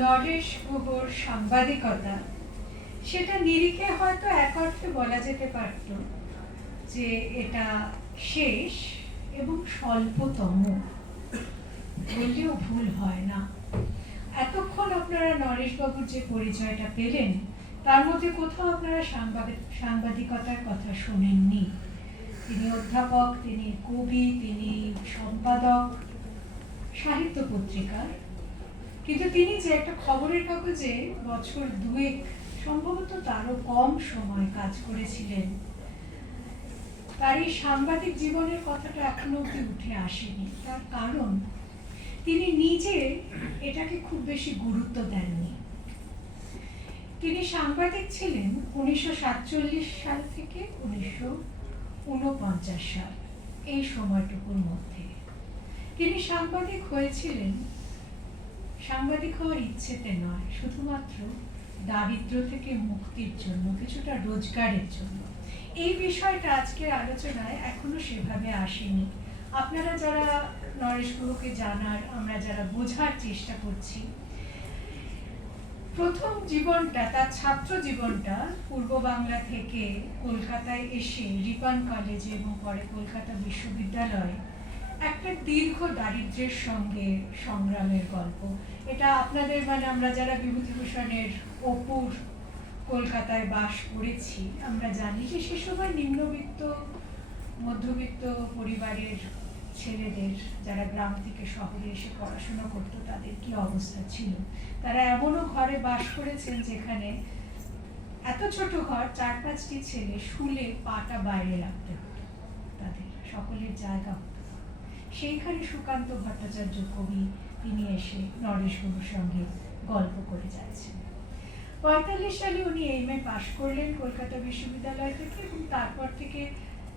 নরেশ গুহর সাংবাদিকতা, সেটা নিরিখে হয়তো এক অর্থে বলা যেতে পারত যে এটা শেষ এবং স্বল্পতম, বললেও ভুল হয় না। এতক্ষণ আপনারা নরেশবাবুর যে পরিচয়টা পেলেন, তার মধ্যে কোথাও আপনারা সাংবাদিকতার কথা শোনেননি। তিনি অধ্যাপক, তিনি কবি, তিনি সম্পাদক সাহিত্য পত্রিকার, কিন্তু তিনি যে একটা খবরের কাগজে বছর দুয়েক, সম্ভবত তারও কম সময় কাজ করেছিলেন, তার এই সাংবাদিক জীবনের কথাটা এখনো অব্দি উঠে আসেনি। তার কারণ তিনি নিজে এটাকে খুব বেশি গুরুত্ব দেননি। তিনি সাংবাদিক ছিলেন 1947 সাল থেকে 1949 সাল, এই সময়টুকুর মধ্যে। তিনি সাংবাদিক হয়েছিলেন সাংবাদিক হওয়ার ইচ্ছেতে নয়, শুধুমাত্র দারিদ্র থেকে মুক্তির জন্য, কিছুটা রোজগারের জন্য। এই বিষয়টা আজকের আলোচনায় এখনো সেভাবে আসেনি। আপনারা যারা নরেশ গুহকে জানার, আমরা যারা বোঝার চেষ্টা করছি, প্রথম জীবনটা, তার ছাত্র জীবনটা পূর্ব বাংলা থেকে কলকাতায় এসে রিপান কলেজে এবং পরে কলকাতা বিশ্ববিদ্যালয়ে একটা দীর্ঘ দারিদ্র্যের সঙ্গে সংগ্রামের গল্প। এটা আপনাদের আমরা যারা বিভূতিভূষণের অপুর কলকাতায় বাস করেছি, আমরা জানি যে সে সময় নিম্নবিত্ত মধ্যবিত্ত পরিবারের ছেলেদের, যারা গ্রাম থেকে শহরে এসে পড়াশোনা করতো, তাদের কি অবস্থা ছিল। তারা এমনও ঘরে বাস করেছেন যেখানে এত ছোট ঘর, 4-5টি ছেলে শুলে পাটা বাইরে রাখতে হতো, তাদের সকলের জায়গা হতো। সেইখানে সুকান্ত ভট্টাচার্য কবি, তিনি এসে নরেশ গুহর সঙ্গে গল্প করে যাচ্ছেন। 45 সালে উনি এমএ পাশ করলেন কলকাতা বিশ্ববিদ্যালয় থেকে, এবং তারপর থেকে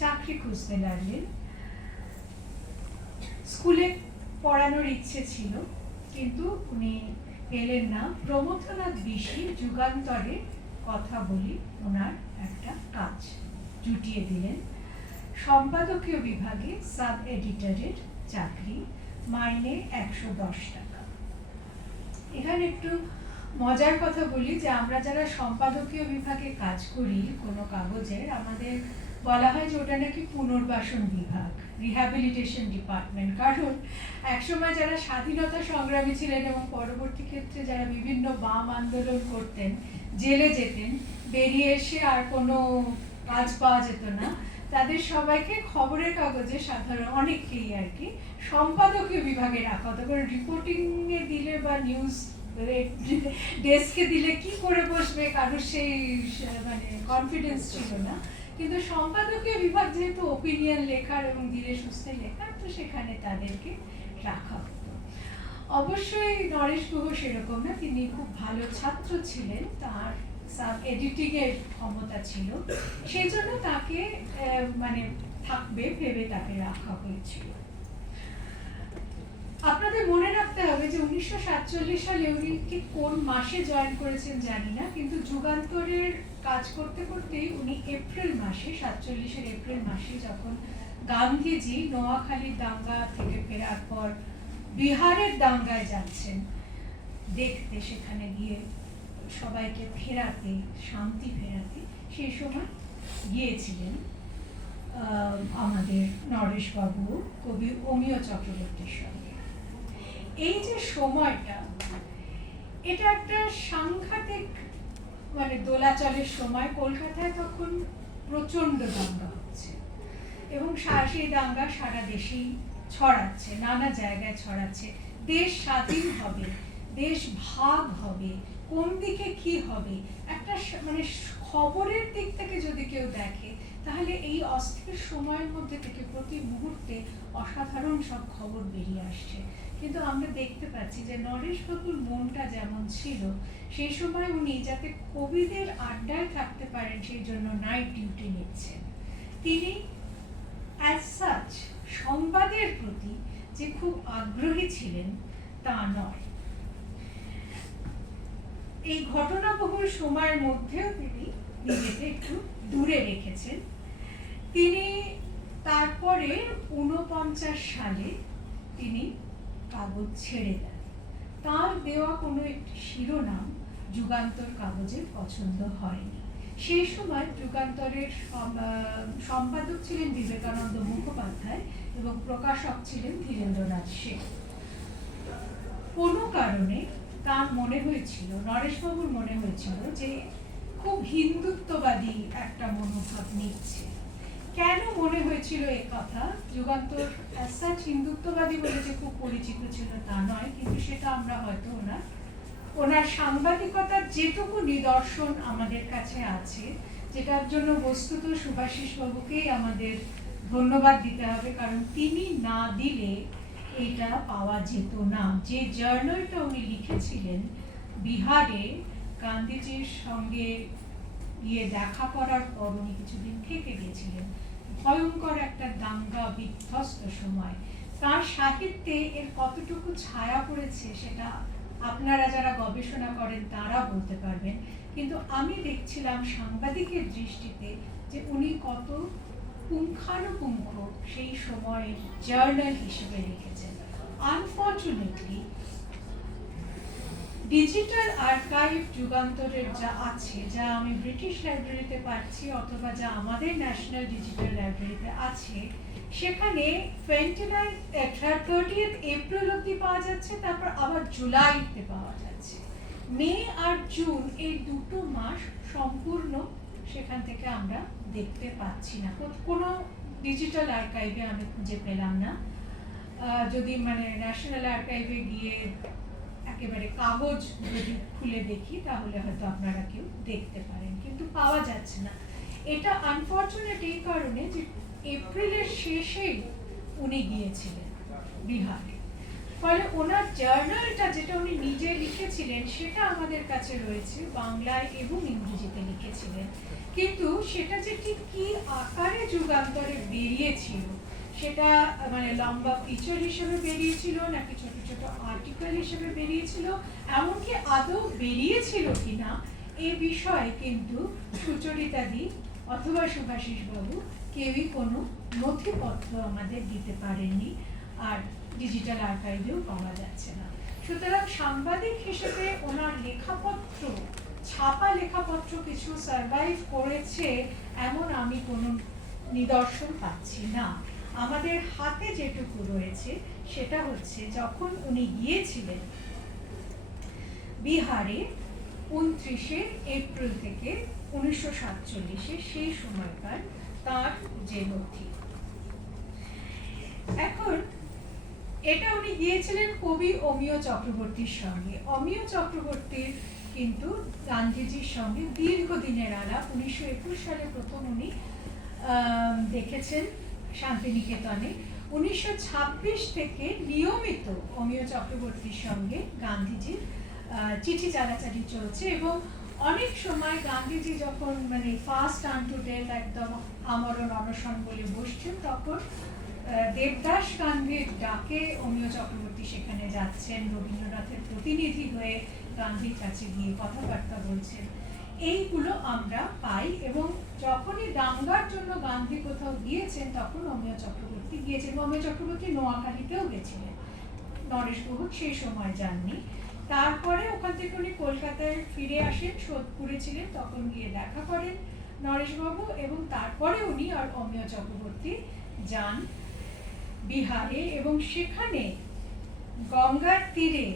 চাকরি খুঁজতে লাগলেন। স্কুলে পড়ানোর ইচ্ছে ছিল, কিন্তু উনি পেলেন না। প্রমথনাথ বিশি যুগান্তরে কথা বলি ওনার একটা কাজ জুটিয়ে দিলেন, সম্পাদকীয় বিভাগে সাব এডিটরের চাকরি, মাইনে 110 টাকা। এখানে একটু মজার কথা বলি যে আমরা যারা সম্পাদকীয় বিভাগে কাজ করি কোনো কাগজের, আমাদের বলা হয় যে ওটা নাকি পুনর্বাসন বিভাগ, রিহ্যাবিলিটেশন ডিপার্টমেন্ট। কারণ একসময় যারা স্বাধীনতা সংগ্রামী ছিলেন এবং পরবর্তী ক্ষেত্রে যারা বিভিন্ন বাম আন্দোলন করতেন, জেলে যেতেন, বেরিয়ে এসে আর কোনো কাজ পাওয়া যেত না, তাদের সবাইকে খবরের কাগজে সাধারণ অনেককেই আর কি সম্পাদকীয় বিভাগে রাখা হতো। কারণ রিপোর্টিংয়ে দিলে বা নিউজ ডেস্কে দিলে কি করে বসবে, কারোর সেই কনফিডেন্স ছিল না। কিন্তু সম্পাদকীয় বিভাগ যেহেতু ওপিনিয়ন লেখার এবং ধীরে সুস্থে লেখার, তো সেখানে তাদেরকে রাখা হতো। অবশ্যই নরেশ গুহ সেরকম না, তিনি খুব ভালো ছাত্র ছিলেন, তার সাব এডিটিং এর ক্ষমতা ছিল, সেই জন্য তাকে থাকবে ভেবে তাকে রাখা হয়েছিল। আপনাদের মনে রাখতে হবে যে 1947 সালে উনি ঠিক কোন মাসে জয়েন করেছেন জানি না, কিন্তু যুগান্তরের কাজ করতে করতেই উনি এপ্রিল মাসে, 47-এর এপ্রিল মাসে, যখন গান্ধীজি নোয়াখালীর দাঙ্গা থেকে ফেরার পর বিহারের দাঙ্গায় যাচ্ছেন দেখতে, সেখানে গিয়ে সবাইকে ফেরাতে, শান্তি ফেরাতে, সেই সময় গিয়েছিলেন আমাদের নরেশবাবু কবি অমিয় চক্রবর্তীর সঙ্গে। এই যে সময়টা, এটা একটা সাংঘাতিক দোলাচলের সময়। কলকাতায় তখন প্রচন্ড দাঙ্গা হচ্ছে এবং সেই দাঙ্গা সারা দেশেই ছড়াচ্ছে, নানা জায়গায় ছড়াচ্ছে। দেশ স্বাধীন হবে, দেশ ভাগ হবে, কোন দিকে কি হবে, একটা খবরের দিক থেকে যদি কেউ দেখে, তাহলে এই অস্থির সময়ের মধ্যে থেকে প্রতি মুহূর্তে অসাধারণ সব খবর বেরিয়ে আসছে। কিন্তু আমরা দেখতে পাচ্ছি যে নরেশবাবুর মনটা যেমন ছিল, সেই সময় উনি যাতে কবিদের আড্ডায় থাকতে পারেন সেই জন্য নাইট ডিউটি নিচ্ছেন। তিনি অ্যাজ সাচ সংবাদের প্রতি যে খুব আগ্রহী ছিলেন তা নয়। এই ঘটনাবহুল সময়ের মধ্যেও তিনি নিজেকে একটু দূরে রেখেছেন। তিনি তারপরে 49 সালে তিনি কাগজ ছেড়ে দেন। তার দেওয়া কোনো একটি শিরোনাম যুগান্তর কাগজের পছন্দ হয়নি। সেই সময় যুগান্তরের সম্পাদক ছিলেন বিবেকানন্দ মুখোপাধ্যায় এবং প্রকাশক ছিলেন ধীরেন্দ্রনাথ সেন। কোনো কারণে তার মনে হয়েছিল, নরেশবাবুর মনে হয়েছিল যে খুব হিন্দুত্ববাদী একটা মনোভাব নিচ্ছে। কেন মনে হয়েছিল এ কথা? যুগান্তর হিন্দুত্ববাদী বলে যে খুব পরিচিত ছিল তা নয়, কিন্তু সেটা আমরা হয়তো ওনার সাংবাদিকতার যেটুকু নিদর্শন আমাদের কাছে আছে, যেটার জন্য বস্তুত সুভাষিস বাবুকেই আমাদের ধন্যবাদ দিতে হবে, কারণ তিনি না দিলে এটা পাওয়া যেত না। যে জার্নালটা উনি লিখেছিলেন বিহারে গান্ধীজির সঙ্গে গিয়ে দেখা করার পর উনি কিছুদিন থেকে গিয়েছিলেন, ভয়ঙ্কর একটা দাঙ্গা বিধ্বস্ত সময়। তার সাহিত্যে এর কতটুকু ছায়া পড়েছে সেটা আপনারা যারা গবেষণা করেন তারা বলতে পারবেন, কিন্তু আমি দেখছিলাম সাংবাদিকের দৃষ্টিতে যে উনি কত পুঙ্খানুপুঙ্খ সেই সময়ের জার্নাল হিসেবে রেখেছেন। আনফর্চুনেটলি ডিজিটাল আর্কাইভ যুগান্তরের যা আছে, যা আমি ব্রিটিশ লাইব্রেরিতে পাচ্ছি অথবা যা আমাদের ন্যাশনাল ডিজিটাল লাইব্রেরিতে আছে, সেখানে 30th এপ্রিল অব্দি পাওয়া যাচ্ছে, তারপর আবার জুলাইতে পাওয়া যাচ্ছে। মে আর জুন এই দুটো মাস সম্পূর্ণ সেখান থেকে আমরা দেখতে পাচ্ছি না, কোনো ডিজিটাল আর্কাইভে আমি খুঁজে পেলাম না। যদি মানে ন্যাশনাল আর্কাইভে গিয়ে একেবারে কাগজ যদি খুলে দেখি তাহলে হয়তো আপনারা কেউ দেখতে পারেন, কিন্তু পাওয়া যাচ্ছে না। এটা আনফর্চুনেট এই কারণে যে এপ্রিলের শেষেই উনি গিয়েছিলেন বিহারে, ফলে ওনার জার্নালটা যেটা উনি নিজে লিখেছিলেন সেটা আমাদের কাছে রয়েছে, বাংলায় এবং ইংরেজিতে লিখেছিলেন, কিন্তু সেটা যে ঠিক কি আকারে যুগান্তরে বেরিয়েছিল, সেটা মানে লম্বা ফিচার হিসেবে বেরিয়েছিল নাকি ছোট ছোট আর্টিকেল হিসেবে বেরিয়েছিল, এমনকি আদৌ বেরিয়েছিল কিনা এ বিষয়ে কিন্তু সুচরিতাদি অথবা সুভাষিস বাবু কেউই কোনো নথিপত্র আমাদের দিতে পারেননি, আর ডিজিটাল আর্কাইভেও পাওয়া যাচ্ছে না। সুতরাং সাংবাদিক হিসেবে ওনার লেখাপত্র, ছাপা লেখাপত্র কিছু সার্ভাইভ করেছে এমন আমি কোনো নিদর্শন পাচ্ছি না। আমাদের হাতে যেটুকু রয়েছে সেটা হচ্ছে যখন উনি গিয়েছিলেন বিহারে 29শে এপ্রিল থেকে 1947-এ, সেই সময়কার তার যে নথি। এখন এটা উনি গিয়েছিলেন কবি অমিয় চক্রবর্তীর সঙ্গে। অমিয় চক্রবর্তীর কিন্তু গান্ধীজির সঙ্গে দীর্ঘদিনের আলাপ। 1921 সালে প্রথম উনি দেখেছেন শান্তিনিকেতনে। 1926 থেকে নিয়মিত অমিয় চক্রবর্তীর সঙ্গে গান্ধীজির চিঠি চালাচালি চলছে, এবং অনেক সময় গান্ধীজি যখন মানে ফার্স্ট টার্ন টু ডেথ একদম আমরণ অনশন বলে বসছেন, তখন দেবদাস গান্ধীর ডাকে অমিয় চক্রবর্তী সেখানে যাচ্ছেন, রবীন্দ্রনাথের প্রতিনিধি হয়ে গান্ধীর কাছে গিয়ে কথাবার্তা বলছেন, এইগুলো আমরা পাই। এবং যখনই দাঙ্গার জন্য গান্ধী কোথাও গিয়েছেন তখন অমিয় চক্রবর্তী গিয়েছেন। অমিয় চক্রবর্তী নোয়াখালীতেও গেছিলেন, নরেশবাবু সেই সময় যাননি। তারপরে ওখান থেকে উনি কলকাতায় ফিরে আসেন, সোদপুরে ছিলেন, তখন গিয়ে দেখা করেন নরেশবাবু, এবং তারপরে উনি আর অমিয় চক্রবর্তী যান বিহারে, এবং সেখানে গঙ্গার তীরে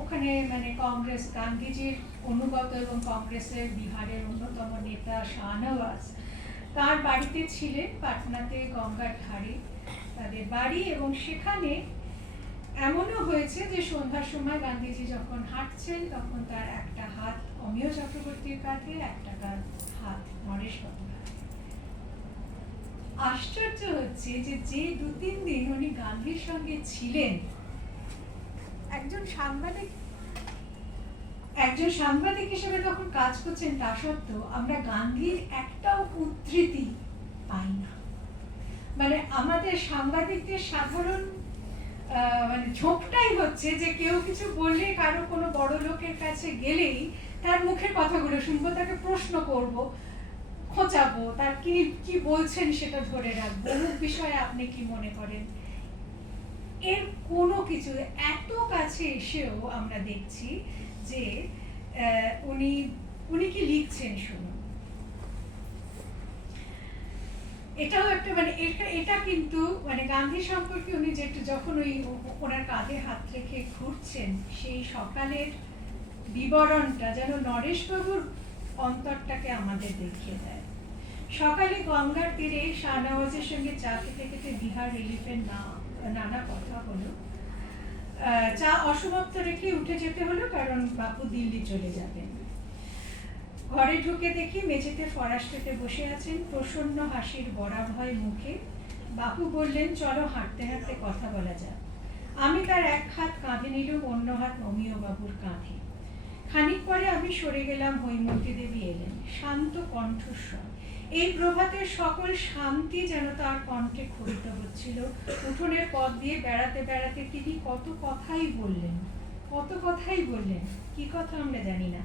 ওখানে মানে কংগ্রেস, গান্ধীজির অনুগত এবং কংগ্রেসের বিহারের অন্যতম নেতা শাহনওয়াজ তার বাড়িতে ছিলেন, পাটনাতে গঙ্গার ধারে তাদের বাড়ি। এবং সেখানে এমনও হয়েছে যে সন্ধ্যার সময় গান্ধীজি যখন হাঁটছেন তখন তার একটা হাত অমিয় চক্রবর্তীর কাঁধে, একটা হাত নরেশবাবুর হাতে। আশ্চর্য হচ্ছে যে যে 2-3 দিন উনি গান্ধীর সঙ্গে ছিলেন, একজন সাংবাদিক হিসেবে তখন কাজ করছেন, তা সত্ত্বেও আমরা গান্ধীর একটাও উদ্ধৃতি পাই না। মানে আমাদের সাংবাদিকদের সাধারণ মানে ঝোঁকটাই হচ্ছে যে কেউ কিছু বললে, কারো কোনো বড় লোকের কাছে গেলেই তার মুখের কথাগুলো শুনবো, তাকে প্রশ্ন করব, খোঁচাবো, তার কি কি বলছেন সেটা ধরে রাখবো, অমুক বিষয়ে আপনি কি মনে করেন। এর কোনো কিছু, এত কাছে এসেও আমরা দেখছি যে উনি উনি কি লিখছেন শুনুন। এটাও একটা মানে এটা কিন্তু মানে গান্ধী সম্পর্কে উনি যেটা যখন ওই ওনার কাঁধে হাত রেখে ঘুরছেন সেই সকালের বিবরণটা যেন নরেশবাবুর অন্তরটাকে আমাদের দেখিয়ে দেয়। সকালে গঙ্গার তীরে শাহনওয়াজের সঙ্গে চা খেতে খেতে বিহার রিলিফের নানা কথা হলো। চা অসমাপ্ত রেখে উঠে যেতে হলো, কারণ বাপু দিল্লি চলে যাবেন। ঘরে ঢুকে দেখি মেঝেতে ফরাশ পেতে বসে আছেন, প্রসন্ন হাসির বরাভয় মুখে। বাপু বললেন, চলো হাঁটতে হাঁটতে কথা বলা যাক। আমি তার এক হাত কাঁধে নিলুম, অন্য হাত অমিয় বাবুর কাঁধে। খানিক পরে আমি সরে গেলাম, হৈমন্তী দেবী এলেন, শান্ত কণ্ঠস্বর। এই প্রভাতের সকল শান্তি যেন তার কণ্ঠে খরিত হচ্ছিল। উঠোনের পথ দিয়ে বেড়াতে বেড়াতে তিনি কত কথাই বললেন, কি কথা আমরা জানি না।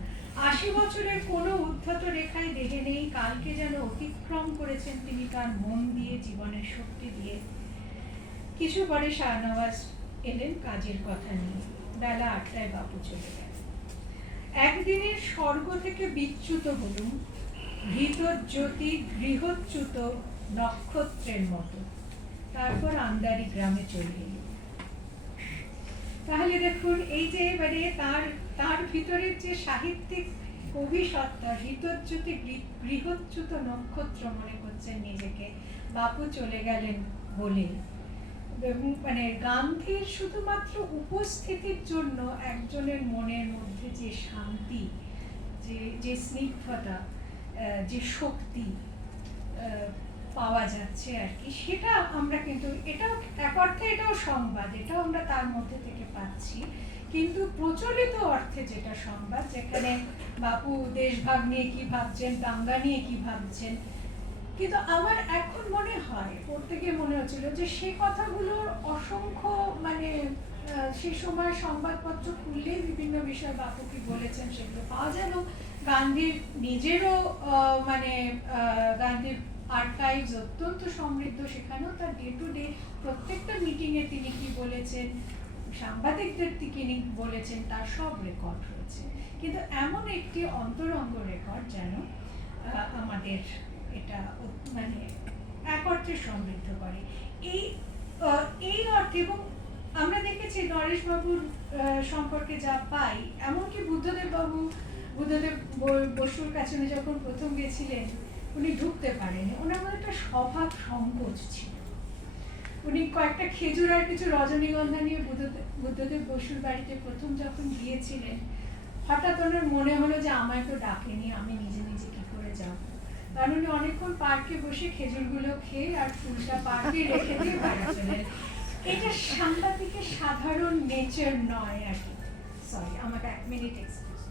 ৮০ বছরের কোনো উদ্ধত রেখায় দেহে নেই, কালকে যেন অতিক্রম করেছেন তিনি তার মন দিয়ে, জীবনের শক্তি দিয়ে। কিছু পরে শাহনওয়াজ এলেন কাজের কথা নিয়ে। বেলা ৮টায় বাপু চলে গেল। একদিনের স্বর্গ থেকে বিচ্যুত হলুম, ভিতর জ্যোতি গৃহচ্যুত নক্ষত্রের মতো। তারপর আন্দারি গ্রামে চলে এল। তাহলে দেখুন এই যে মানে তার ভিতরের যে সাহিত্যিক কবি সত্তা, হৃতজ্যোতি গৃহচ্যুত নক্ষত্র মনে করছেন নিজেকে, বাপু চলে গেলেন বলে। মানে গান্ধীর শুধুমাত্র উপস্থিতির জন্য একজনের মনের মধ্যে যে শান্তি, যে স্নিগ্ধতা, যে শক্তি পাওয়া যাচ্ছে আর কি, সেটা আমরা কিন্তু এটাও এক অর্থে এটাও সংবাদ, এটাও আমরা তার মধ্যে থেকে পাচ্ছি। কিন্তু প্রচলিত অর্থে যেটা সংবাদ, যেখানে বাপু দেশভাগ নিয়ে কি ভাবছেন, দাঙ্গা নিয়ে কি ভাবছেন, কিন্তু আমার এখন মনে হয়, পড়তে গিয়ে মনে হচ্ছিল যে সে কথাগুলোর অসংখ্য মানে সে সময় সংবাদপত্র খুললেই বিভিন্ন বিষয় বাপু কি বলেছেন সেগুলো পাওয়া যায়। এবং গান্ধীর নিজেরও মানে গান্ধীর আর্কাইভস অত্যন্ত সমৃদ্ধ, সেখানেও তার ডে টু ডে প্রত্যেকটা মিটিংয়ে তিনি কি বলেছেন, সাংবাদিকদের তিনি বলেছেন, তার সব রেকর্ড রয়েছে। কিন্তু এমন একটি অন্তরঙ্গ রেকর্ড যেন আমাদের এটা মানে এক অর্থে সমৃদ্ধ করে এই অর্থে। এবং আমরা দেখেছি নরেশবাবুর সম্পর্কে যা পাই, এমনকি বুদ্ধদেব বসুর কাছে উনি যখন প্রথম গেছিলেন, উনি ঢুকতে পারেনি, ওনার মধ্যে একটা স্বভাব সংকোচ ছিল। উনি কয়েকটা খেজুর আর কিছু রজনীগন্ধা নিয়ে বুদ্ধদেব বসুর বাড়িতে প্রথম যখন গিয়েছিলেন, হঠাৎ ওনার মনে হলো যে আমায় তো ডাকেনি, আমি নিজে নিজে কি করে যাব। কারণ উনি অনেকক্ষণ পার্কে বসে খেজুরগুলো খেয়ে আর ফুলটা পার্কে রেখে দিয়ে বাড়ি চলেন। এটা সাংবাদিকের সাধারণ নেচার নয় আর কি। সরি, আমাকে 1 মিনিট এক্সকিউজ।